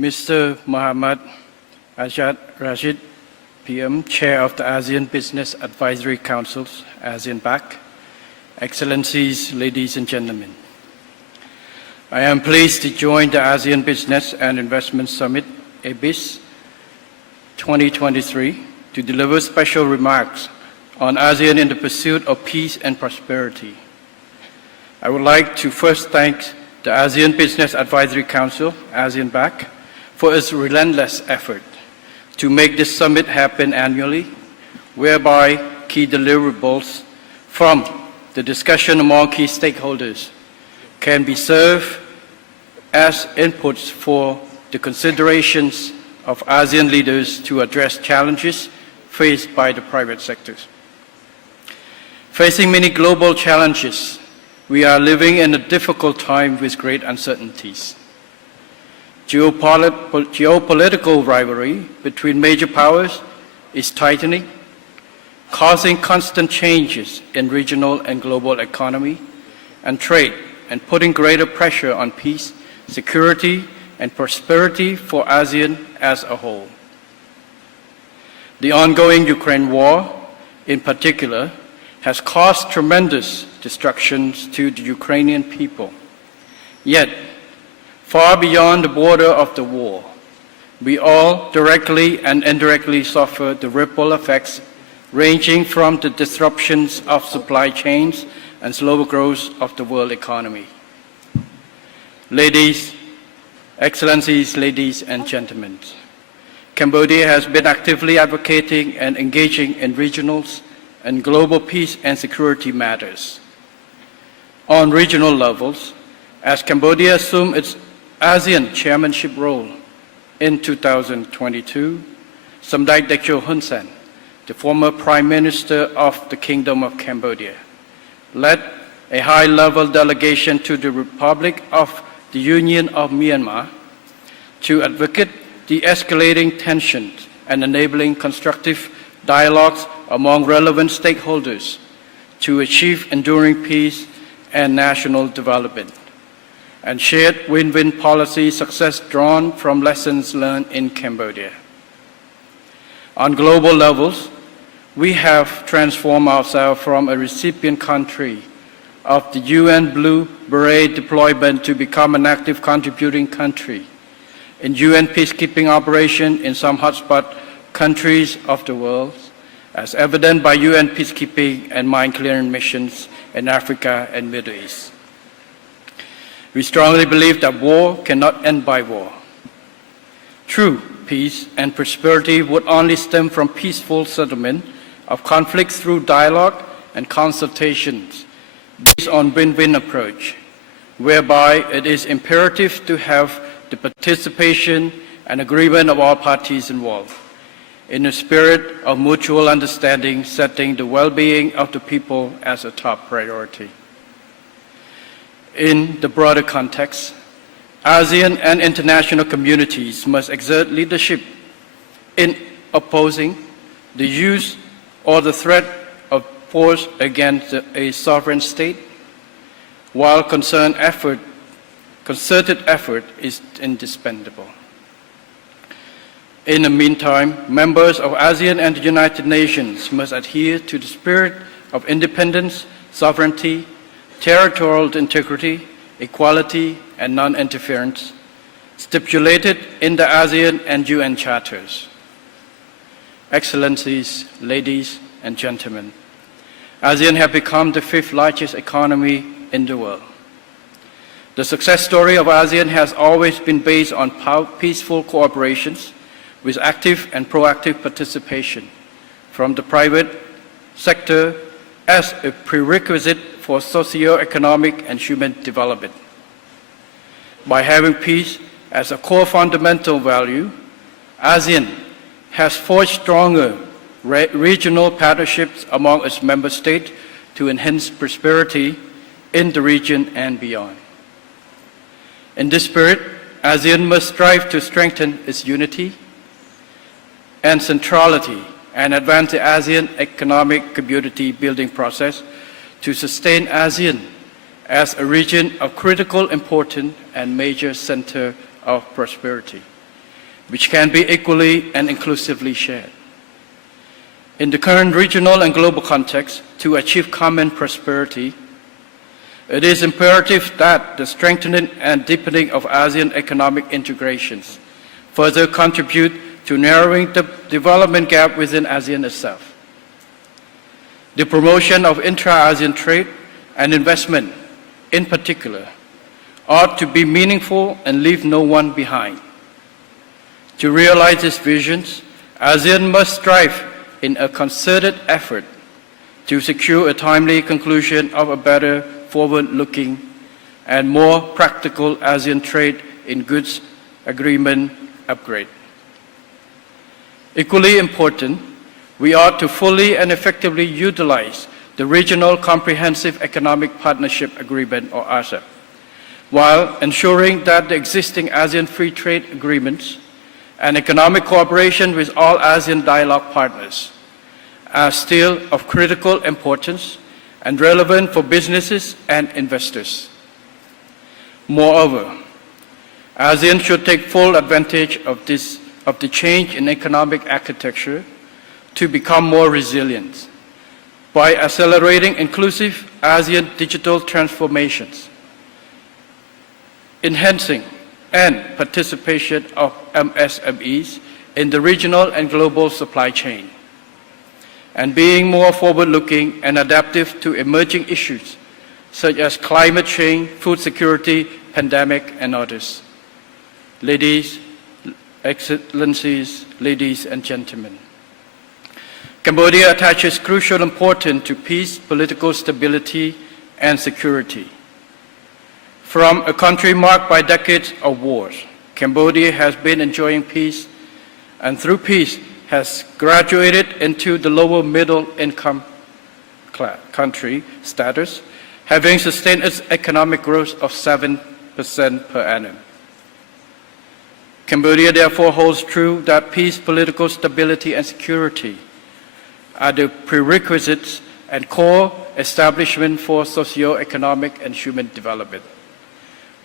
Mr. Muhammad Ajad Rashid, PM, Chair of the ASEAN Business Advisory Council's ASEAN BAC, Excellencies, ladies and gentlemen. I am pleased to join the ASEAN Business and Investment Summit, ABIS 2023, to deliver special remarks on ASEAN in the pursuit of peace and prosperity. I would like to first thank the ASEAN Business Advisory Council, ASEAN BAC, for its relentless effort to make this summit happen annually, whereby key deliverables from the discussion among key stakeholders can be served as inputs for the considerations of ASEAN leaders to address challenges faced by the private sectors. Facing many global challenges, we are living in a difficult time with great uncertainties. Geopolitical rivalry between major powers is tightening, causing constant changes in regional and global economy and trade, and putting greater pressure on peace, security, and prosperity for ASEAN as a whole. The ongoing Ukraine war, in particular, has caused tremendous destructions to the Ukrainian people. Yet, far beyond the border of the war, we all directly and indirectly suffer the ripple effects ranging from the disruptions of supply chains and slower growth of the world economy. Ladies, Excellencies, ladies and gentlemen, Cambodia has been actively advocating and engaging in regional and global peace and security matters. On regional levels, as Cambodia assumed its ASEAN chairmanship role in 2022, Samdech Techo Hun Sen, the former Prime Minister of the Kingdom of Cambodia, led a high-level delegation to the Republic of the Union of Myanmar to advocate de-escalating tensions and enabling constructive dialogues among relevant stakeholders to achieve enduring peace and national development, and shared win-win policy success drawn from lessons learned in Cambodia. On global levels, we have transformed ourselves from a recipient country of the UN Blue Beret deployment to become an active contributing country in UN peacekeeping operation in some hotspot countries of the world, as evident by UN peacekeeping and mine clearing missions in Africa and Middle East. We strongly believe that war cannot end by war. True peace and prosperity would only stem from peaceful settlement of conflicts through dialogue and consultations based on win-win approach, whereby it is imperative to have the participation and agreement of all parties involved, in a spirit of mutual understanding, setting the well-being of the people as a top priority. In the broader context, ASEAN and international communities must exert leadership in opposing the use or the threat of force against a sovereign state, while concerted effort is indispensable. In the meantime, members of ASEAN and the United Nations must adhere to the spirit of independence, sovereignty, territorial integrity, equality, and non-interference, stipulated in the ASEAN and UN charters. Excellencies, ladies and gentlemen, ASEAN has become the fifth largest economy in the world. The success story of ASEAN has always been based on peaceful cooperations with active and proactive participation from the private sector as a prerequisite for socio-economic and human development. By having peace as a core fundamental value, ASEAN has forged stronger regional partnerships among its member states to enhance prosperity in the region and beyond. In this spirit, ASEAN must strive to strengthen its unity and centrality and advance the ASEAN economic community building process to sustain ASEAN as a region of critical importance and major center of prosperity. which can be equally and inclusively shared. In the current regional and global context, to achieve common prosperity, it is imperative that the strengthening and deepening of ASEAN economic integrations further contribute to narrowing the development gap within ASEAN itself. The promotion of intra-ASEAN trade and investment, in particular, ought to be meaningful and leave no one behind. To realize these visions, ASEAN must strive in a concerted effort to secure a timely conclusion of a better forward-looking and more practical ASEAN trade in goods agreement upgrade. Equally important, we ought to fully and effectively utilize the Regional Comprehensive Economic Partnership Agreement, or RCEP, while ensuring that the existing ASEAN Free Trade Agreements and economic cooperation with all ASEAN dialogue partners are still of critical importance and relevant for businesses and investors. Moreover, ASEAN should take full advantage of the change in economic architecture to become more resilient by accelerating inclusive ASEAN digital transformations, enhancing and participation of MSMEs in the regional and global supply chain, and being more forward-looking and adaptive to emerging issues such as climate change, food security, pandemic, and others. Ladies, Excellencies, ladies and gentlemen, Cambodia attaches crucial importance to peace, political stability, and security. From a country marked by decades of wars, Cambodia has been enjoying peace, and through peace has graduated into the lower middle income country status, having sustained its economic growth of 7% per annum. Cambodia therefore holds true that peace, political stability, and security are the prerequisites and core establishment for socio-economic and human development,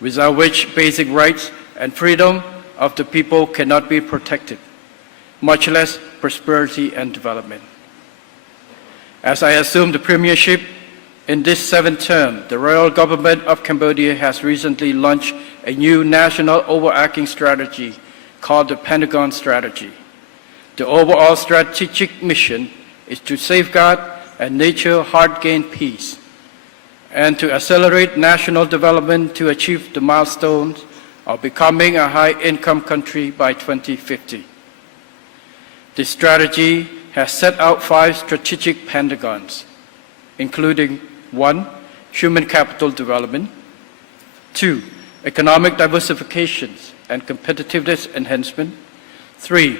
without which basic rights and freedom of the people cannot be protected, much less prosperity and development. As I assume the premiership in this 7th term, the Royal Government of Cambodia has recently launched a new national overarching strategy called the Pentagon Strategy. The overall strategic mission is to safeguard and nurture hard-gained peace, and to accelerate national development to achieve the milestones of becoming a high-income country by 2050. This strategy has set out 5 strategic pentagons, including 1. Human capital development, 2. Economic diversification and competitiveness enhancement, 3.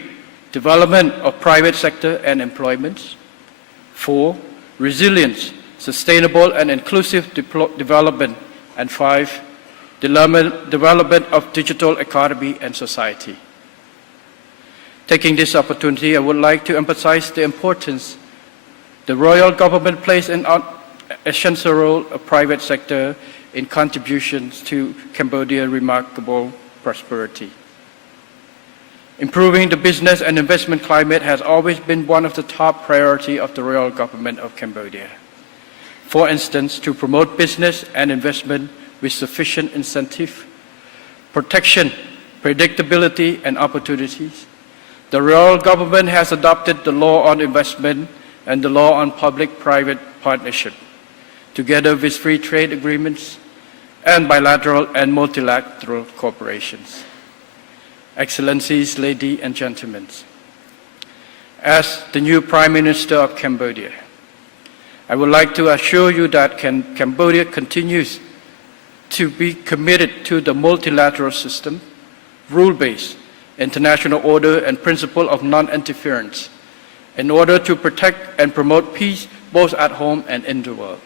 Development of private sector and employment, 4. Resilience, sustainable and inclusive development, and 5. Development of digital economy and society. Taking this opportunity, I would like to emphasize the importance the Royal Government plays an essential role of private sector in contributions to Cambodia's remarkable prosperity. Improving the business and investment climate has always been one of the top priorities of the Royal Government of Cambodia. For instance, to promote business and investment with sufficient incentive, protection, predictability, and opportunities, the Royal Government has adopted the Law on Investment and the Law on Public-Private Partnership, together with free trade agreements and bilateral and multilateral corporations. Excellencies, ladies and gentlemen, as the new Prime Minister of Cambodia, I would like to assure you that Cambodia continues to be committed to the multilateral system, rule-based, international order, and principle of non-interference in order to protect and promote peace both at home and in the world.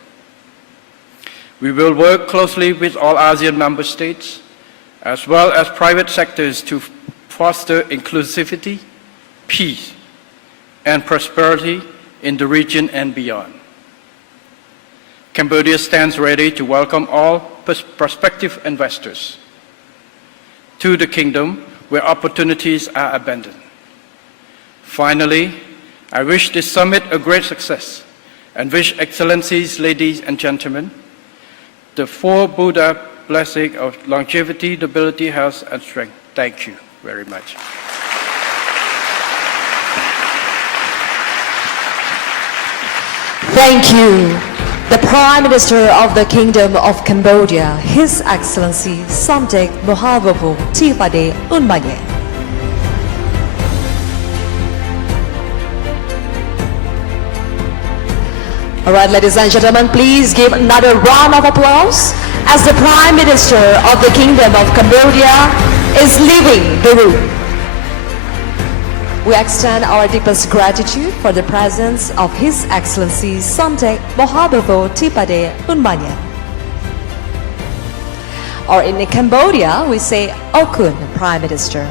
We will work closely with all ASEAN member states as well as private sectors to foster inclusivity, peace, and prosperity in the region and beyond. Cambodia stands ready to welcome all prospective investors to the kingdom where opportunities are abundant. Finally, I wish this summit a great success and wish Excellencies, ladies and gentlemen, the four Buddha blessing of longevity, nobility, health, and strength. Thank you very much. Thank you, the Prime Minister of the Kingdom of Cambodia, His Excellency Samdech Mahaprabhu Tipade Unmayen. All right, ladies and gentlemen, please give another round of applause as the Prime Minister of the Kingdom of Cambodia is leaving the room. We extend our deepest gratitude for the presence of His Excellency Samdech Mahaprabhu Tipade Unmayen. Or in Cambodia, we say Okun, Prime Minister.